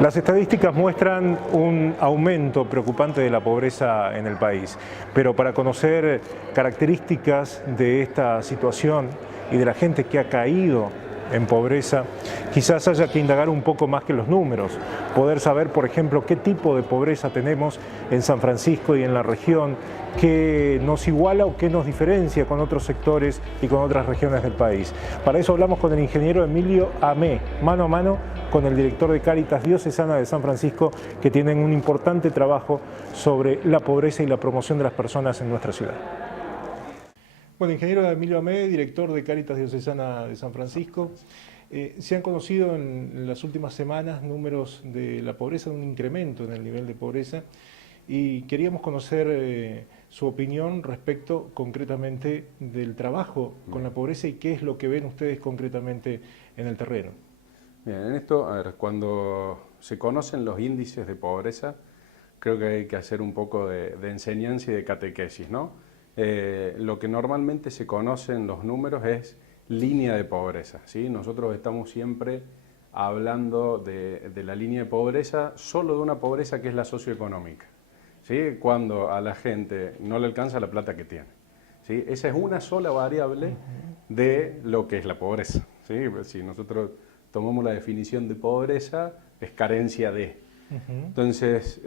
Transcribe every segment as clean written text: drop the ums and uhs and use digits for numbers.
Las estadísticas muestran un aumento preocupante de la pobreza en el país, pero para conocer características de esta situación y de la gente que ha caído en pobreza, quizás haya que indagar un poco más que los números, poder saber, por ejemplo, qué tipo de pobreza tenemos en San Francisco y en la región, qué nos iguala o qué nos diferencia con otros sectores y con otras regiones del país. Para eso hablamos con el ingeniero Emilio Amé, mano a mano con el director de Cáritas Diocesana de San Francisco, que tienen un importante trabajo sobre la pobreza y la promoción de las personas en nuestra ciudad. Bueno, ingeniero Emilio Amé, director de Cáritas Diocesana de San Francisco. Se han conocido en las últimas semanas números de la pobreza, de un incremento en el nivel de pobreza, y queríamos conocer su opinión respecto concretamente del trabajo con la pobreza y qué es lo que ven ustedes concretamente en el terreno. Bien, en esto, a ver, cuando se conocen los índices de pobreza, creo que hay que hacer un poco de enseñanza y de catequesis, ¿no? Lo que normalmente se conoce en los números es línea de pobreza, ¿sí? Nosotros estamos siempre hablando de la línea de pobreza, solo de una pobreza que es la socioeconómica, ¿sí? Cuando a la gente no le alcanza la plata que tiene, ¿sí? Esa es una sola variable de lo que es la pobreza, ¿sí? Si nosotros tomamos la definición de pobreza, es carencia de. Entonces,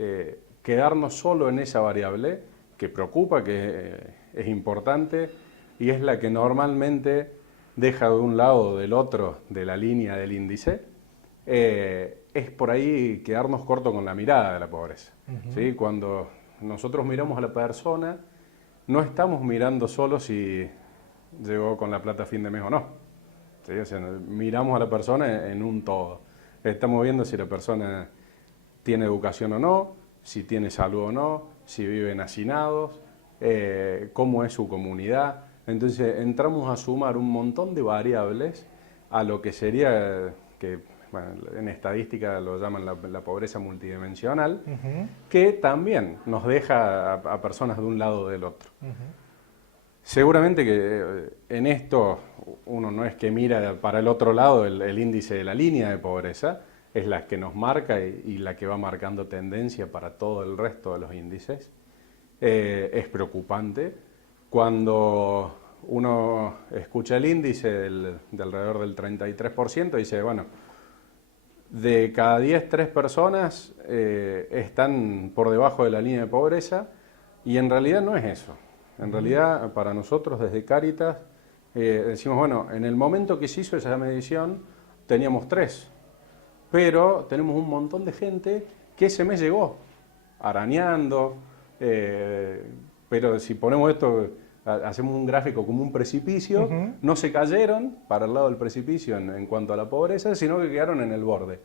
quedarnos solo en esa variable, que preocupa, que es importante, y es la que normalmente deja de un lado o del otro de la línea del índice, es por ahí quedarnos corto con la mirada de la pobreza. ¿Sí? Cuando nosotros miramos a la persona, no estamos mirando solo si llegó con la plata a fin de mes o no. ¿Sí? O sea, miramos a la persona en un todo. Estamos viendo si la persona tiene educación o no, si tiene salud o no, si viven hacinados, cómo es su comunidad. Entonces entramos a sumar un montón de variables a lo que sería, que bueno, en estadística lo llaman la pobreza multidimensional, que también nos deja a personas de un lado o del otro. Seguramente que en esto uno no es que mira para el otro lado el índice de la línea de pobreza, es la que nos marca y la que va marcando tendencia para todo el resto de los índices. Es preocupante cuando uno escucha el índice de alrededor del 33% y dice, bueno, de cada 10, 3 personas están por debajo de la línea de pobreza, y en realidad no es eso. En realidad, para nosotros desde Cáritas, decimos, bueno, en el momento que se hizo esa medición teníamos 3, pero tenemos un montón de gente que ese mes llegó arañando, pero si ponemos esto, hacemos un gráfico como un precipicio, no se cayeron para el lado del precipicio en cuanto a la pobreza, sino que quedaron en el borde.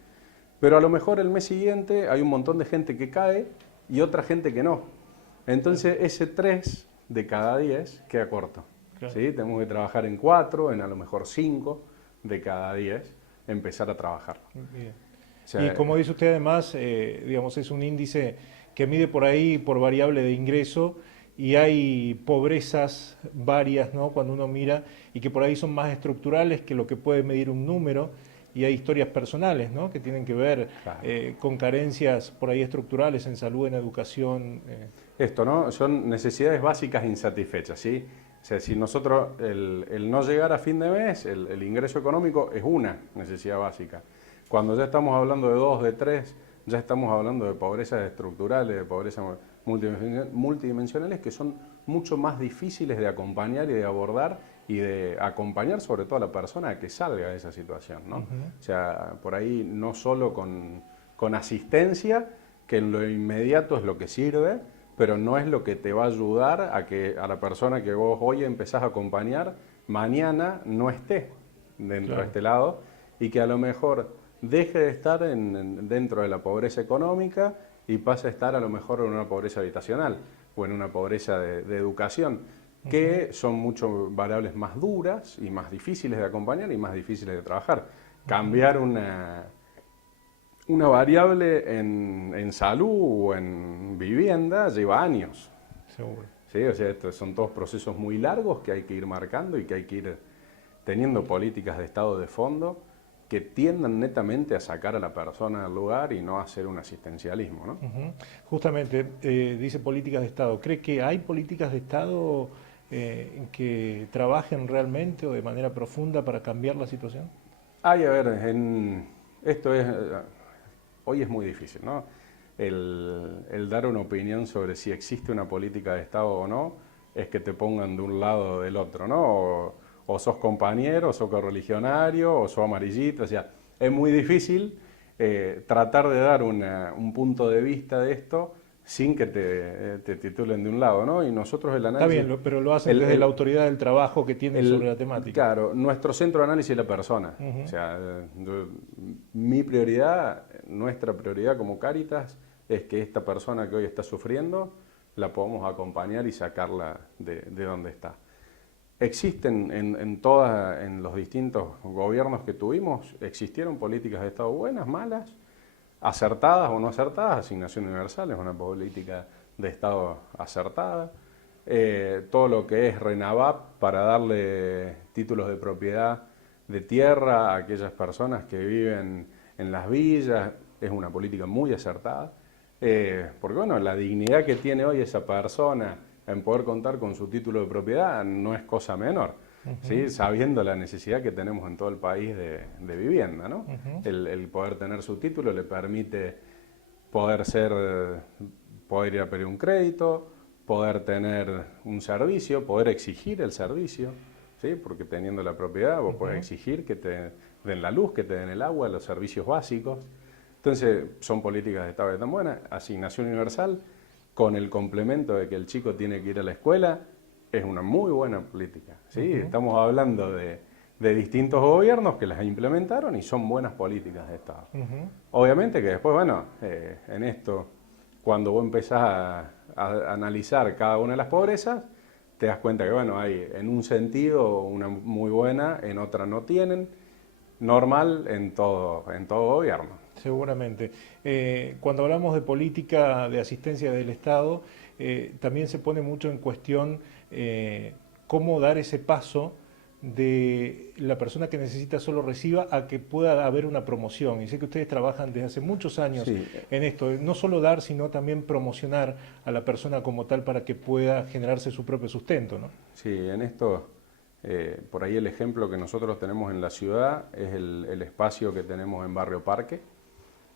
Pero a lo mejor el mes siguiente hay un montón de gente que cae y otra gente que no. Entonces ese 3 de cada 10 queda corto. Claro. ¿Sí? Tenemos que trabajar en 4, en a lo mejor 5 de cada 10, empezar a trabajar. Bien. O sea, y como dice usted además, digamos, es un índice que mide por ahí por variable de ingreso y hay pobrezas varias, ¿no? Cuando uno mira, y que por ahí son más estructurales que lo que puede medir un número, y hay historias personales, ¿no? Que tienen que ver claro, con carencias por ahí estructurales en salud, en educación. Esto, ¿no? Son necesidades básicas insatisfechas, ¿sí? O sea, si nosotros, el no llegar a fin de mes, el ingreso económico es una necesidad básica. Cuando ya estamos hablando de 2, de 3, ya estamos hablando de pobrezas estructurales, de pobrezas multidimensionales, que son mucho más difíciles de acompañar y de abordar, y de acompañar sobre todo a la persona a que salga de esa situación, ¿no? O sea, por ahí no solo con asistencia, que en lo inmediato es lo que sirve, pero no es lo que te va a ayudar a que a la persona que vos hoy empezás a acompañar, mañana no esté dentro de este lado, y que a lo mejor deje de estar dentro de la pobreza económica y pase a estar a lo mejor en una pobreza habitacional o en una pobreza de educación, que son mucho variables más duras y más difíciles de acompañar y más difíciles de trabajar. Cambiar una variable en salud o en vivienda lleva años. Seguro. ¿Sí? O sea, estos son todos procesos muy largos que hay que ir marcando y que hay que ir teniendo políticas de estado de fondo que tiendan netamente a sacar a la persona del lugar y no a hacer un asistencialismo, ¿no? Justamente, dice políticas de Estado. ¿Cree que hay políticas de Estado que trabajen realmente o de manera profunda para cambiar la situación? Ay, a ver, esto es, hoy es muy difícil, ¿no? El dar una opinión sobre si existe una política de Estado o no, es que te pongan de un lado o del otro, ¿no? O sos compañero, o sos correligionario, o sos amarillista, o sea, es muy difícil tratar de dar un punto de vista de esto sin que te titulen de un lado, ¿no? Y nosotros el Está análisis... bien, pero lo hacen desde la autoridad del trabajo que tienen sobre la temática. Claro, nuestro centro de análisis es la persona. O sea, mi prioridad, nuestra prioridad como Cáritas es que esta persona que hoy está sufriendo la podamos acompañar y sacarla de donde está. Existen en los distintos gobiernos que tuvimos, existieron políticas de Estado buenas, malas, acertadas o no acertadas. Asignación universal es una política de Estado acertada. Todo lo que es RENAVAP para darle títulos de propiedad de tierra a aquellas personas que viven en las villas es una política muy acertada. Porque bueno, la dignidad que tiene hoy esa persona en poder contar con su título de propiedad no es cosa menor, ¿sí? Sabiendo la necesidad que tenemos en todo el país de vivienda, ¿no? El poder tener su título le permite poder ir a pedir un crédito, poder tener un servicio, poder exigir el servicio, ¿sí? Porque teniendo la propiedad vos podés exigir que te den la luz, que te den el agua, los servicios básicos. Entonces son políticas de Estado tan buenas. Asignación universal con el complemento de que el chico tiene que ir a la escuela es una muy buena política, ¿sí? Estamos hablando de distintos gobiernos que las implementaron y son buenas políticas de Estado. Obviamente que después, bueno, en esto, cuando vos empezás a analizar cada una de las pobrezas, te das cuenta que, bueno, hay en un sentido una muy buena, en otra no tienen, normal en todo gobierno. Seguramente. Cuando hablamos de política de asistencia del Estado, también se pone mucho en cuestión cómo dar ese paso de la persona que necesita solo reciba a que pueda haber una promoción. Y sé que ustedes trabajan desde hace muchos años en esto, no solo dar, sino también promocionar a la persona como tal para que pueda generarse su propio sustento, ¿no? Sí, en esto, por ahí el ejemplo que nosotros tenemos en la ciudad es el espacio que tenemos en Barrio Parque,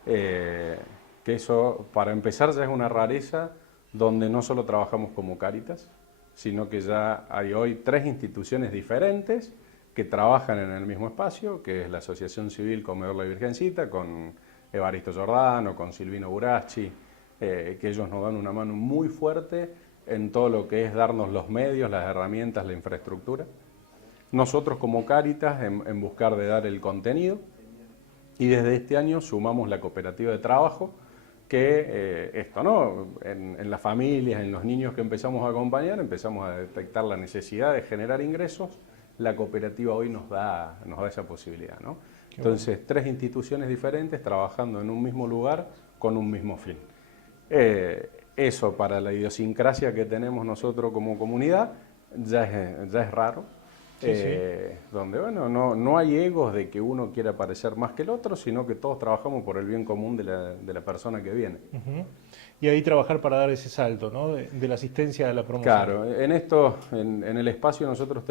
que eso, para empezar, ya es una rareza donde no solo trabajamos como Cáritas, sino que ya hay hoy 3 instituciones diferentes que trabajan en el mismo espacio, que es la Asociación Civil Comedor La Virgencita, con Evaristo Giordano, con Silvino Buracci, que ellos nos dan una mano muy fuerte en todo lo que es darnos los medios, las herramientas, la infraestructura. Nosotros como Cáritas en buscar de dar el contenido, y desde este año sumamos la cooperativa de trabajo, que esto, ¿no? En las familias, en los niños que empezamos a acompañar, empezamos a detectar la necesidad de generar ingresos. La cooperativa hoy nos da esa posibilidad, ¿no? Entonces, bueno, 3 instituciones diferentes trabajando en un mismo lugar con un mismo fin. Eso para la idiosincrasia que tenemos nosotros como comunidad ya es raro. Donde bueno, no hay egos de que uno quiera parecer más que el otro, sino que todos trabajamos por el bien común de la persona que viene. Y ahí trabajar para dar ese salto, ¿no? De la asistencia a la promoción. Claro, en esto, en el espacio nosotros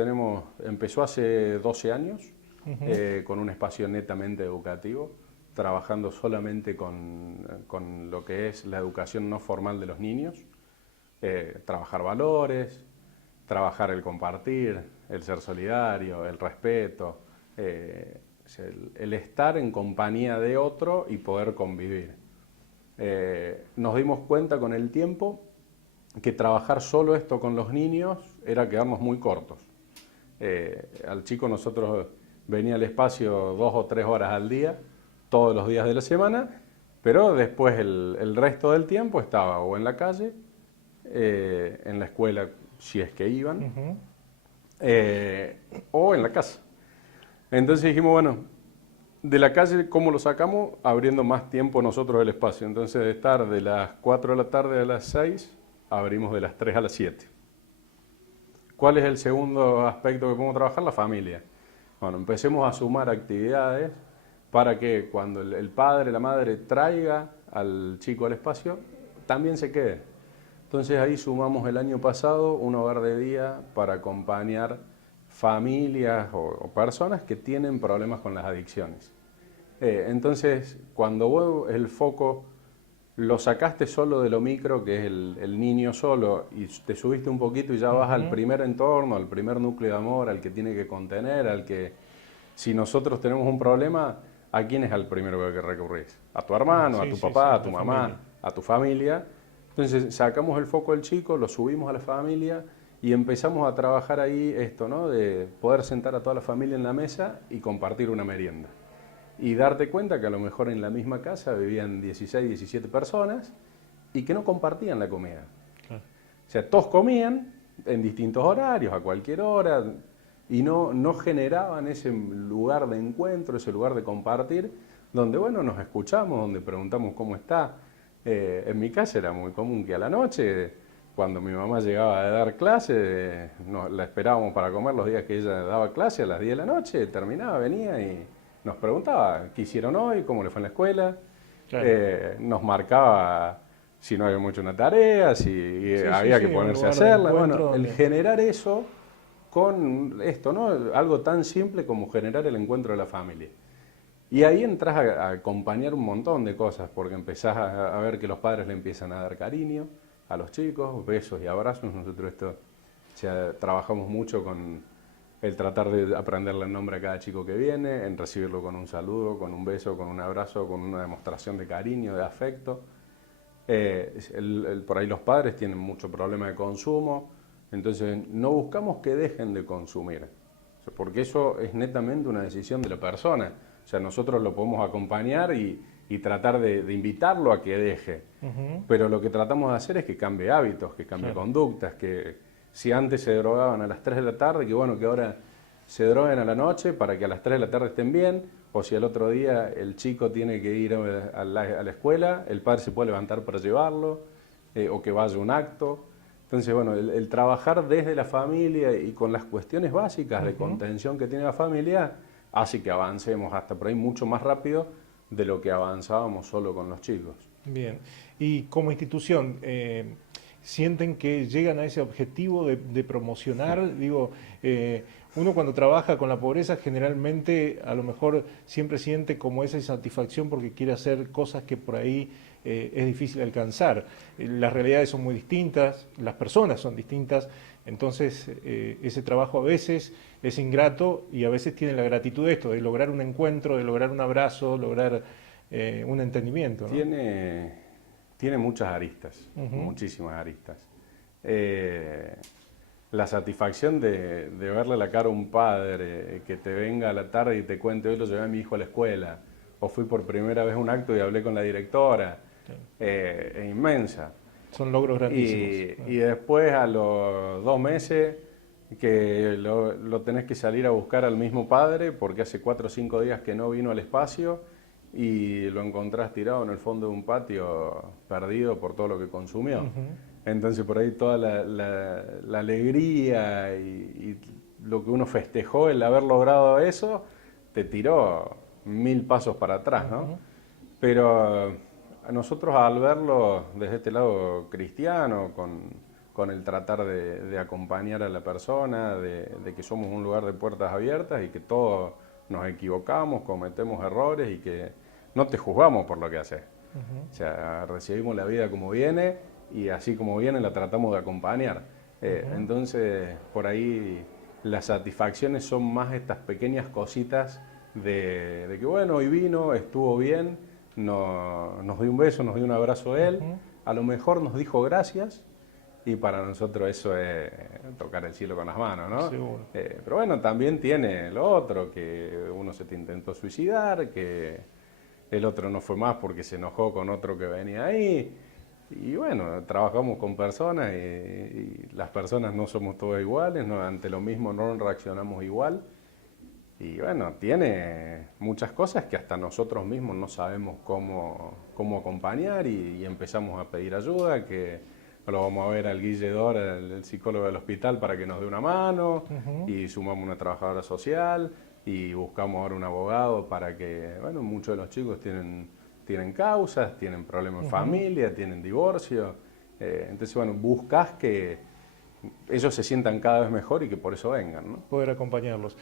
empezó hace 12 años, con un espacio netamente educativo, trabajando solamente con lo que es la educación no formal de los niños, trabajar valores, trabajar el compartir, el ser solidario, el respeto, el estar en compañía de otro y poder convivir. Nos dimos cuenta con el tiempo que trabajar solo esto con los niños era quedarnos muy cortos. Al chico nosotros venía al espacio 2 o 3 horas al día, todos los días de la semana, pero después el resto del tiempo estaba o en la calle, en la escuela si es que iban, o en la casa. Entonces dijimos, bueno, de la calle, ¿cómo lo sacamos? Abriendo más tiempo nosotros el espacio. Entonces, de estar de las 4 de la tarde a las 6, abrimos de las 3 a las 7. ¿Cuál es el segundo aspecto que podemos trabajar? La familia. Bueno, empecemos a sumar actividades para que cuando el padre, la madre traiga al chico al espacio, también se quede. Entonces ahí sumamos el año pasado un hogar de día para acompañar familias o personas que tienen problemas con las adicciones. Entonces, cuando vos el foco lo sacaste solo de lo micro, que es el niño solo, y te subiste un poquito y ya vas al primer entorno, al primer núcleo de amor, al que tiene que contener, al que, si nosotros tenemos un problema, ¿a quién es al primero que recurrís? A tu hermano, Sí, a tu sí, papá, sí, a tu la mamá, familia. a tu familia. Entonces sacamos el foco del chico, lo subimos a la familia y empezamos a trabajar ahí esto, ¿no? De poder sentar a toda la familia en la mesa y compartir una merienda. Y darte cuenta que a lo mejor en la misma casa vivían 16, 17 personas y que no compartían la comida. Claro. O sea, todos comían en distintos horarios, a cualquier hora, y no generaban ese lugar de encuentro, ese lugar de compartir, donde, bueno, nos escuchamos, donde preguntamos cómo está. En mi casa era muy común que a la noche, cuando mi mamá llegaba de dar clase, la esperábamos para comer los días que ella daba clase, a las 10 de la noche, terminaba, venía y nos preguntaba qué hicieron hoy, cómo le fue en la escuela, Claro. nos marcaba si no había mucho una tarea, si Sí, sí, había sí, que un ponerse a lugar de hacerla. encuentro Bueno, el donde... generar eso con esto, ¿no? Algo tan simple como generar el encuentro de la familia. Y ahí entras a acompañar un montón de cosas, porque empezás a ver que los padres le empiezan a dar cariño a los chicos, besos y abrazos. Nosotros esto, o sea, trabajamos mucho con el tratar de aprenderle el nombre a cada chico que viene, en recibirlo con un saludo, con un beso, con un abrazo, con una demostración de cariño, de afecto. Por ahí los padres tienen mucho problema de consumo, entonces no buscamos que dejen de consumir, o sea, porque eso es netamente una decisión de la persona. O sea, nosotros lo podemos acompañar y tratar de invitarlo a que deje, pero lo que tratamos de hacer es que cambie hábitos, que cambie Claro. conductas, que si antes se drogaban a las 3 de la tarde, que bueno, que ahora se droguen a la noche para que a las 3 de la tarde estén bien, o si al otro día el chico tiene que ir a la escuela, el padre se puede levantar para llevarlo, o que vaya a un acto. Entonces, bueno, el trabajar desde la familia y con las cuestiones básicas de contención que tiene la familia hace que avancemos hasta por ahí mucho más rápido de lo que avanzábamos solo con los chicos. Bien. Y como institución, ¿sienten que llegan a ese objetivo de promocionar? Digo, uno cuando trabaja con la pobreza generalmente a lo mejor siempre siente como esa insatisfacción porque quiere hacer cosas que por ahí es difícil alcanzar. Las realidades son muy distintas, las personas son distintas, entonces ese trabajo a veces es ingrato y a veces tiene la gratitud de esto, de lograr un encuentro, de lograr un abrazo, lograr un entendimiento, ¿no? Tiene muchas aristas, muchísimas aristas. La satisfacción de verle la cara a un padre, que te venga a la tarde y te cuente, hoy lo llevé a mi hijo a la escuela, o fui por primera vez a un acto y hablé con la directora, Sí. es inmensa. Son logros grandísimos. Y después a los 2 meses que lo tenés que salir a buscar al mismo padre porque hace 4 o 5 días que no vino al espacio y lo encontrás tirado en el fondo de un patio perdido por todo lo que consumió. Entonces por ahí toda la alegría y lo que uno festejó, el haber logrado eso, te tiró 1000 pasos para atrás, ¿no? Pero a nosotros al verlo desde este lado cristiano, con el tratar de acompañar a la persona, de que somos un lugar de puertas abiertas y que todos nos equivocamos, cometemos errores y que no te juzgamos por lo que haces. O sea, recibimos la vida como viene y así como viene la tratamos de acompañar. Entonces, por ahí las satisfacciones son más estas pequeñas cositas de que, bueno, hoy vino, estuvo bien, nos dio un beso, nos dio un abrazo él, a lo mejor nos dijo gracias y para nosotros eso es tocar el cielo con las manos, ¿no? Seguro. Pero bueno, también tiene lo otro, que uno se te intentó suicidar, que el otro no fue más porque se enojó con otro que venía ahí. Y bueno, trabajamos con personas y las personas no somos todas iguales, ¿no? Ante lo mismo no reaccionamos igual. Y bueno, tiene muchas cosas que hasta nosotros mismos no sabemos cómo acompañar y empezamos a pedir ayuda, que lo vamos a ver al Guille Dora, el psicólogo del hospital, para que nos dé una mano, y sumamos una trabajadora social, y buscamos ahora un abogado para que, bueno, muchos de los chicos tienen causas, tienen problemas en familia, tienen divorcio, entonces, bueno, buscas que ellos se sientan cada vez mejor y que por eso vengan, ¿no? Poder acompañarlos.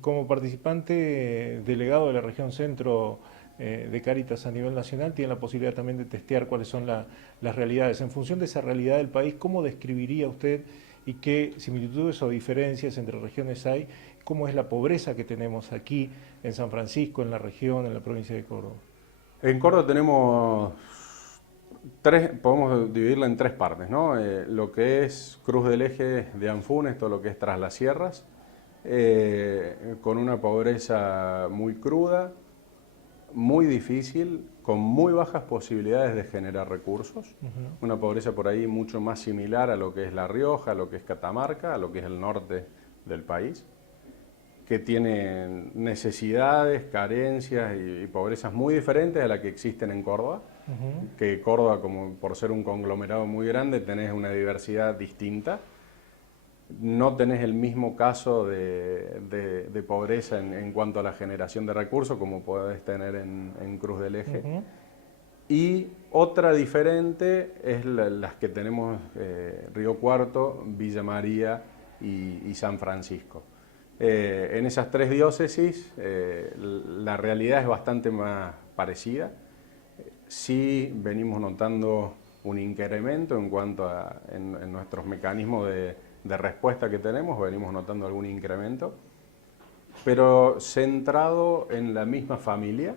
Como participante delegado de la región centro de Cáritas a nivel nacional, tiene la posibilidad también de testear cuáles son las realidades. En función de esa realidad del país, ¿cómo describiría usted y qué similitudes o diferencias entre regiones hay? ¿Cómo es la pobreza que tenemos aquí en San Francisco, en la región, en la provincia de Córdoba? En Córdoba tenemos podemos dividirla en tres partes, ¿no? Lo que es Cruz del Eje de Anfunes, todo lo que es Tras las Sierras, con una pobreza muy cruda, muy difícil, con muy bajas posibilidades de generar recursos. Una pobreza por ahí mucho más similar a lo que es La Rioja, a lo que es Catamarca, a lo que es el norte del país, que tienen necesidades, carencias y pobrezas muy diferentes a las que existen en Córdoba. Que Córdoba, como por ser un conglomerado muy grande, tenés una diversidad distinta. No tenés el mismo caso de pobreza en cuanto a la generación de recursos como podés tener en Cruz del Eje. Y otra diferente es las que tenemos Río Cuarto, Villa María y San Francisco. En esas tres diócesis la realidad es bastante más parecida. Sí venimos notando un incremento en cuanto a en nuestros mecanismos de respuesta que tenemos, venimos notando algún incremento, pero centrado en la misma familia.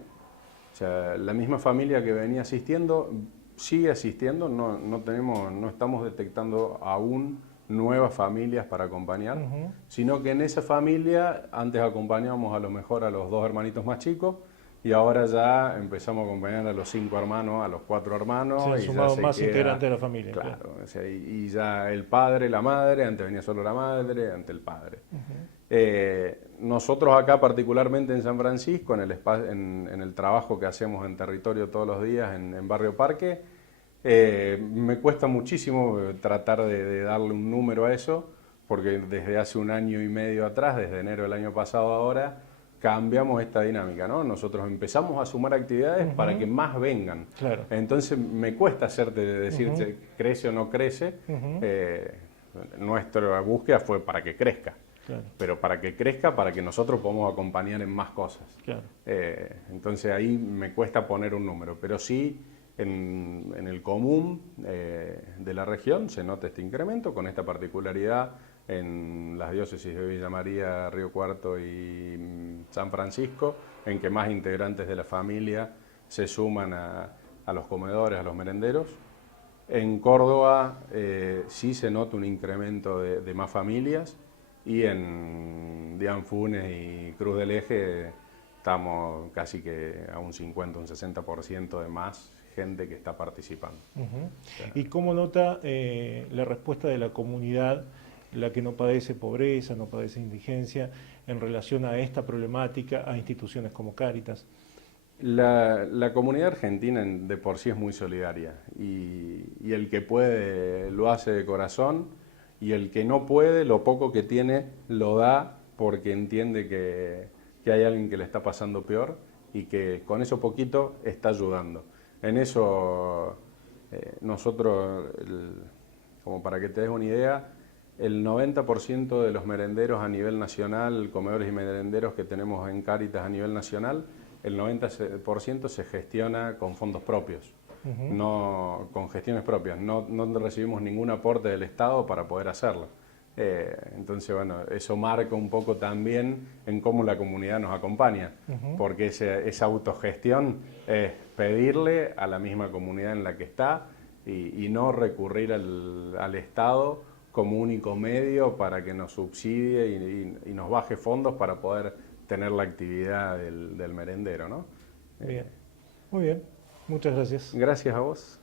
O sea, la misma familia que venía asistiendo sigue asistiendo, no estamos detectando aún nuevas familias para acompañar, sino que en esa familia antes acompañábamos a lo mejor a los 2 hermanitos más chicos y ahora ya empezamos a acompañar a los 5 hermanos, a los 4 hermanos. Se han sumado más integrantes de la familia. Claro, o sea, y ya el padre, la madre, antes venía solo la madre, antes el padre. Nosotros acá particularmente en San Francisco, en el trabajo que hacemos en territorio todos los días en Barrio Parque, me cuesta muchísimo tratar de darle un número a eso, porque desde hace 1 año y medio atrás, desde enero del año pasado ahora, cambiamos esta dinámica, ¿no? Nosotros empezamos a sumar actividades para que más vengan. Claro. Entonces me cuesta decirte crece o no crece. Nuestra búsqueda fue para que crezca. Claro. Pero para que crezca, para que nosotros podamos acompañar en más cosas. Claro. Entonces ahí me cuesta poner un número, pero sí en el común de la región se nota este incremento con esta particularidad en las diócesis de Villa María, Río Cuarto y San Francisco, en que más integrantes de la familia se suman a los comedores, a los merenderos. En Córdoba sí se nota un incremento de más familias y en Anfunes y Cruz del Eje estamos casi que a un 50, un 60% de más gente que está participando. ¿Y cómo nota la respuesta de la comunidad, la que no padece pobreza, no padece indigencia, en relación a esta problemática, a instituciones como Cáritas? La comunidad argentina de por sí es muy solidaria y el que puede lo hace de corazón y el que no puede, lo poco que tiene, lo da porque entiende que hay alguien que le está pasando peor y que con eso poquito está ayudando. En eso nosotros, como para que te des una idea, el 90% de los merenderos a nivel nacional, comedores y merenderos que tenemos en Cáritas a nivel nacional, el 90% se gestiona con fondos propios, no con gestiones propias, no recibimos ningún aporte del Estado para poder hacerlo. Entonces, bueno, eso marca un poco también en cómo la comunidad nos acompaña, porque esa autogestión es pedirle a la misma comunidad en la que está y no recurrir al Estado como único medio para que nos subsidie y nos baje fondos para poder tener la actividad del merendero, ¿no? Bien, muy bien, muchas gracias. Gracias a vos.